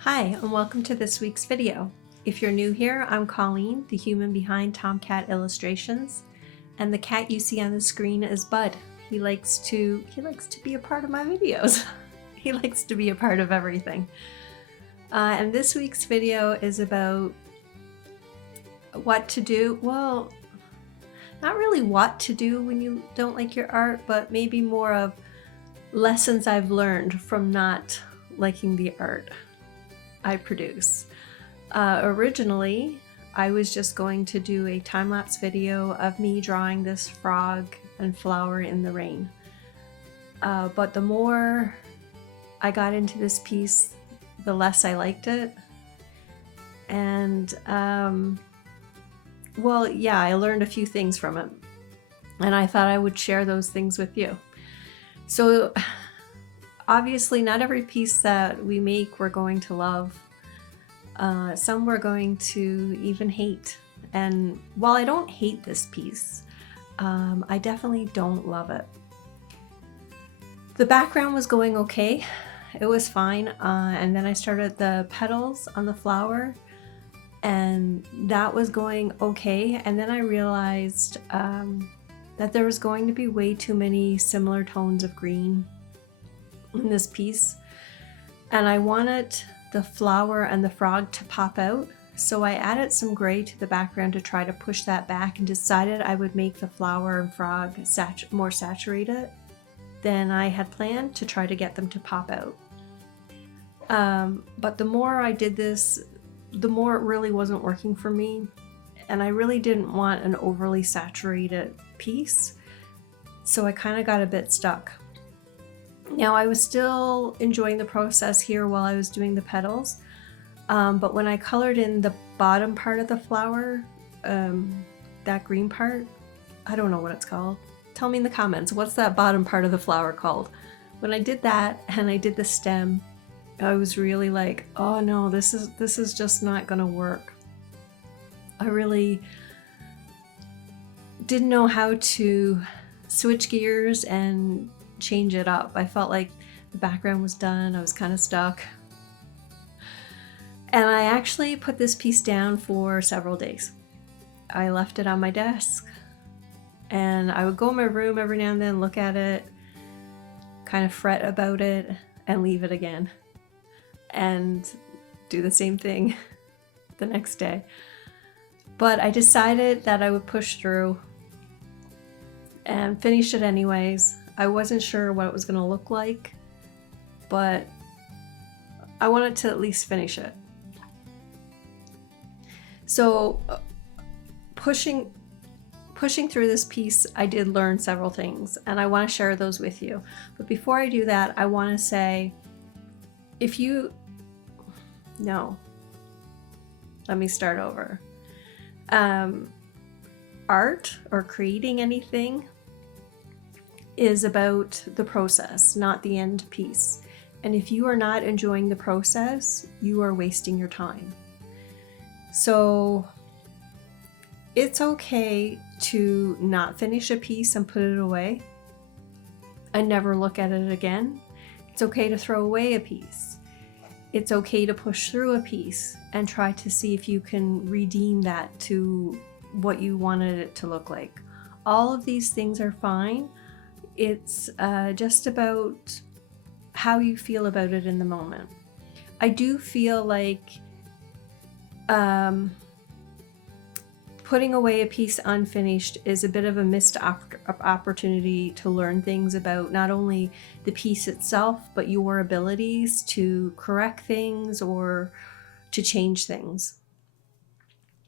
Hi, and welcome to this week's video. If you're new here, I'm Colleen, the human behind Tomcat Illustrations, and the cat you see on the screen is Bud. He likes to be a part of my videos. He likes to be a part of everything. And this week's video is about what to do. Well, not really what to do when you don't like your art, but maybe more of lessons I've learned from not liking the art I produce. Originally, I was just going to do a time-lapse video of me drawing this frog and flower in the rain. But the more I got into this piece, the less I liked it. And well, yeah, I learned a few things from it. And I thought I would share those things with you. So obviously not every piece that we make we're going to love. Some we're going to even hate. And while I don't hate this piece, I definitely don't love it. The background was going okay. It was fine. And then I started the petals on the flower and that was going okay. And then I realized that there was going to be way too many similar tones of green in this piece, and I wanted the flower and the frog to pop out, so I added some gray to the background to try to push that back, and decided I would make the flower and frog more saturated than I had planned to try to get them to pop out. But the more I did this, the more it really wasn't working for me, and I really didn't want an overly saturated piece, so I kind of got a bit stuck. Now, I was still enjoying the process here while I was doing the petals, but when I colored in the bottom part of the flower, that green part, I don't know what it's called. Tell me in the comments, what's that bottom part of the flower called? When I did that and I did the stem, I was really like, oh no, this is just not gonna work. I really didn't know how to switch gears and change it up. I felt like the background was done. I was kind of stuck. And I actually put this piece down for several days. I left it on my desk and I would go in my room every now and then, look at it, kind of fret about it, and leave it again. And do the same thing the next day. But I decided that I would push through and finish it anyways. I wasn't sure what it was going to look like, but I wanted to at least finish it. So pushing through this piece, I did learn several things, and I want to share those with you. But before I do that, I want to say, let me start over. Art or creating anything is about the process, not the end piece. And if you are not enjoying the process, you are wasting your time. So it's okay to not finish a piece and put it away and never look at it again. It's okay to throw away a piece. It's okay to push through a piece and try to see if you can redeem that to what you wanted it to look like. All of these things are fine. It's just about how you feel about it in the moment. I do feel like putting away a piece unfinished is a bit of a missed opportunity to learn things about not only the piece itself, but your abilities to correct things or to change things.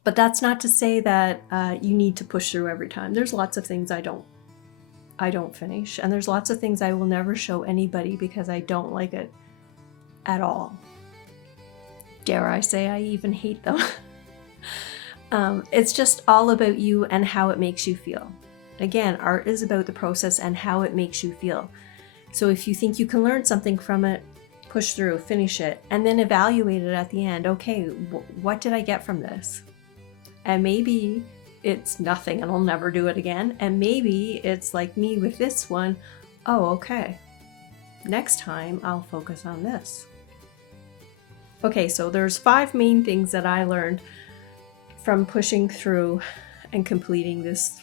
But that's not to say that you need to push through every time. There's lots of things I don't finish, and there's lots of things I will never show anybody because I don't like it at all. Dare I say I even hate them. It's just all about you and how it makes you feel. Again, art is about the process and how it makes you feel. So if you think you can learn something from it, push through, finish it, and then evaluate it at the end. Okay, what did I get from this? And maybe it's nothing and I'll never do it again. And maybe it's like me with this one. Oh, okay. Next time I'll focus on this. Okay, so there's 5 main things that I learned from pushing through and completing this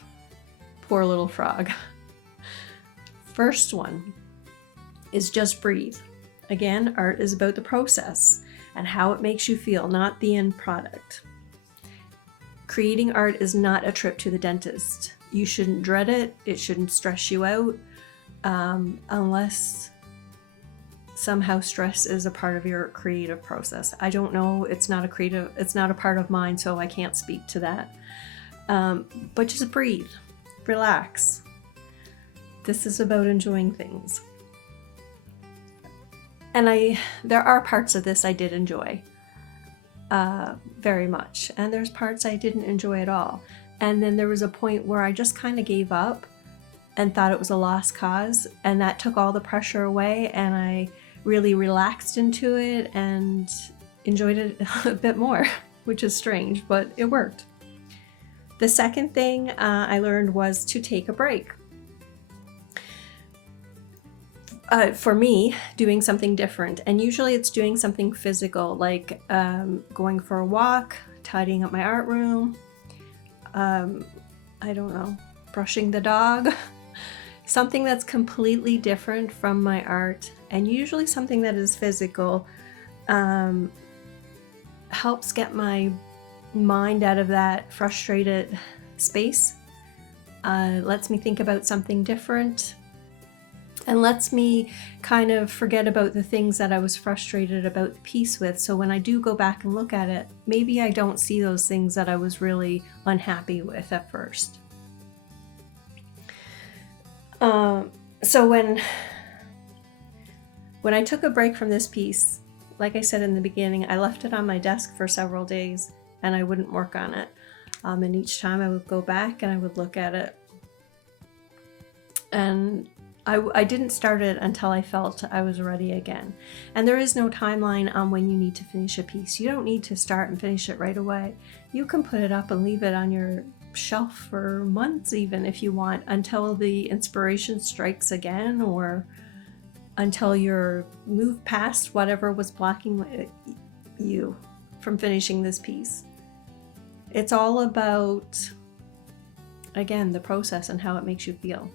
poor little frog. First one is just breathe. Again, art is about the process and how it makes you feel, not the end product. Creating art is not a trip to the dentist. You shouldn't dread it. It shouldn't stress you out, unless somehow stress is a part of your creative process. I don't know. It's not a part of mine, so I can't speak to that. But just breathe, relax. This is about enjoying things. And there are parts of this I did enjoy very much, and there's parts I didn't enjoy at all. And then there was a point where I just kind of gave up and thought it was a lost cause, and that took all the pressure away, and I really relaxed into it and enjoyed it a bit more, which is strange, but it worked. The second thing I learned was to take a break. For me, doing something different, and usually it's doing something physical, like going for a walk, tidying up my art room, I don't know, brushing the dog, something that's completely different from my art, and usually something that is physical, helps get my mind out of that frustrated space, lets me think about something different, and lets me kind of forget about the things that I was frustrated about the piece with. So when I do go back and look at it, maybe I don't see those things that I was really unhappy with at first. So when I took a break from this piece, like I said in the beginning, I left it on my desk for several days and I wouldn't work on it. And each time I would go back and I would look at it. And I didn't start it until I felt I was ready again. And there is no timeline on when you need to finish a piece. You don't need to start and finish it right away. You can put it up and leave it on your shelf for months even if you want, until the inspiration strikes again, or until you're moved past whatever was blocking you from finishing this piece. It's all about, again, the process and how it makes you feel.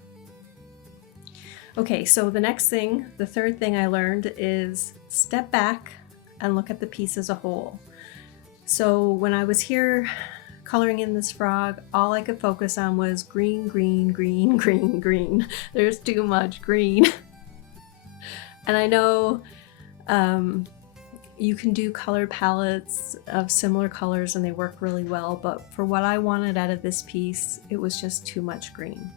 Okay, so the third thing I learned is step back and look at the piece as a whole. So when I was here coloring in this frog, all I could focus on was green, green, green, green, green. There's too much green. And I know you can do color palettes of similar colors and they work really well, but for what I wanted out of this piece, it was just too much green.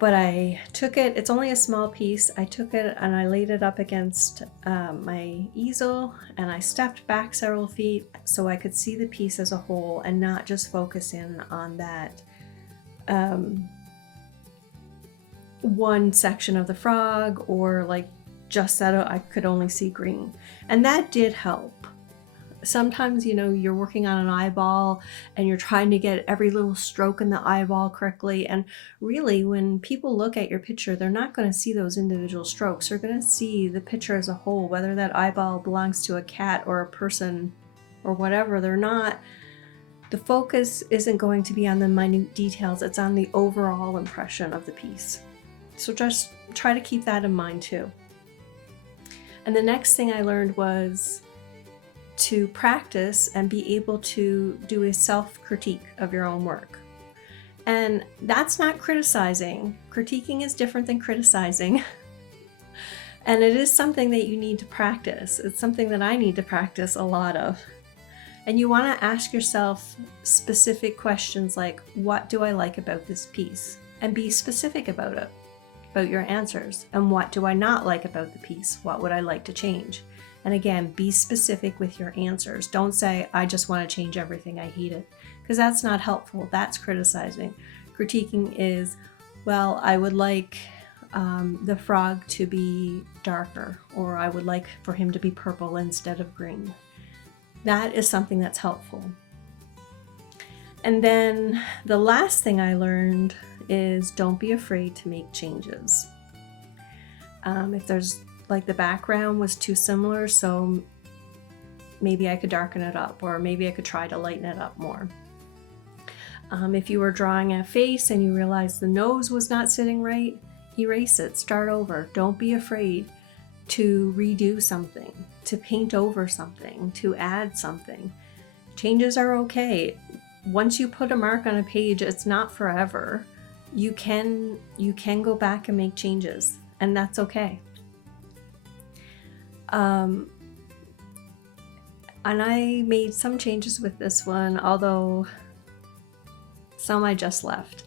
But I took it, it's only a small piece, I took it and I laid it up against my easel, and I stepped back several feet so I could see the piece as a whole and not just focus in on that one section of the frog, or like just that I could only see green. And that did help. Sometimes, you're working on an eyeball and you're trying to get every little stroke in the eyeball correctly. And really, when people look at your picture, they're not going to see those individual strokes. They're going to see the picture as a whole, whether that eyeball belongs to a cat or a person or whatever. The focus isn't going to be on the minute details. It's on the overall impression of the piece. So just try to keep that in mind too. And the next thing I learned was to practice and be able to do a self-critique of your own work. And that's not criticizing. Critiquing is different than criticizing. And it is something that you need to practice. It's something that I need to practice a lot of. And you want to ask yourself specific questions like, what do I like about this piece? And be specific about it, about your answers. And what do I not like about the piece? What would I like to change? And again, be specific with your answers. Don't say, I just want to change everything, I hate it. Because that's not helpful. That's criticizing. Critiquing is, well, I would like the frog to be darker, or I would like for him to be purple instead of green. That is something that's helpful. And then the last thing I learned is don't be afraid to make changes. If there's like the background was too similar, so maybe I could darken it up, or maybe I could try to lighten it up more. If you were drawing a face and you realized the nose was not sitting right, erase it, start over. Don't be afraid to redo something, to paint over something, to add something. Changes are okay. Once you put a mark on a page, it's not forever. You can go back and make changes, and that's okay. And I made some changes with this one, although some I just left.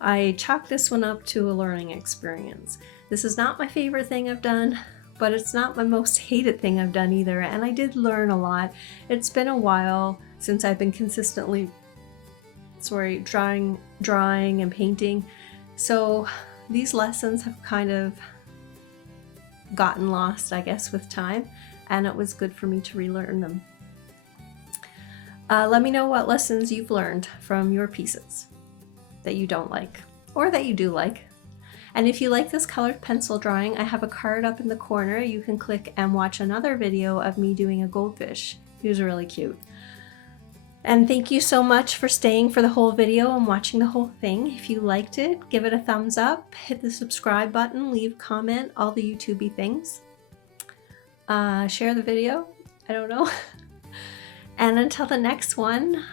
I chalked this one up to a learning experience. This is not my favorite thing I've done, but it's not my most hated thing I've done either, and I did learn a lot. It's been a while since I've been consistently drawing and painting, so these lessons have kind of gotten lost, I guess, with time, and it was good for me to relearn them. Let me know what lessons you've learned from your pieces that you don't like, or that you do like. And if you like this colored pencil drawing, I have a card up in the corner. You can click and watch another video of me doing a goldfish. He was really cute. And thank you so much for staying for the whole video and watching the whole thing. If you liked it, give it a thumbs up, hit the subscribe button, leave a comment, all the YouTubey things. Share the video, I don't know. And until the next one,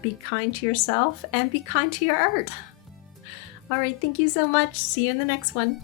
be kind to yourself and be kind to your art. All right, thank you so much. See you in the next one.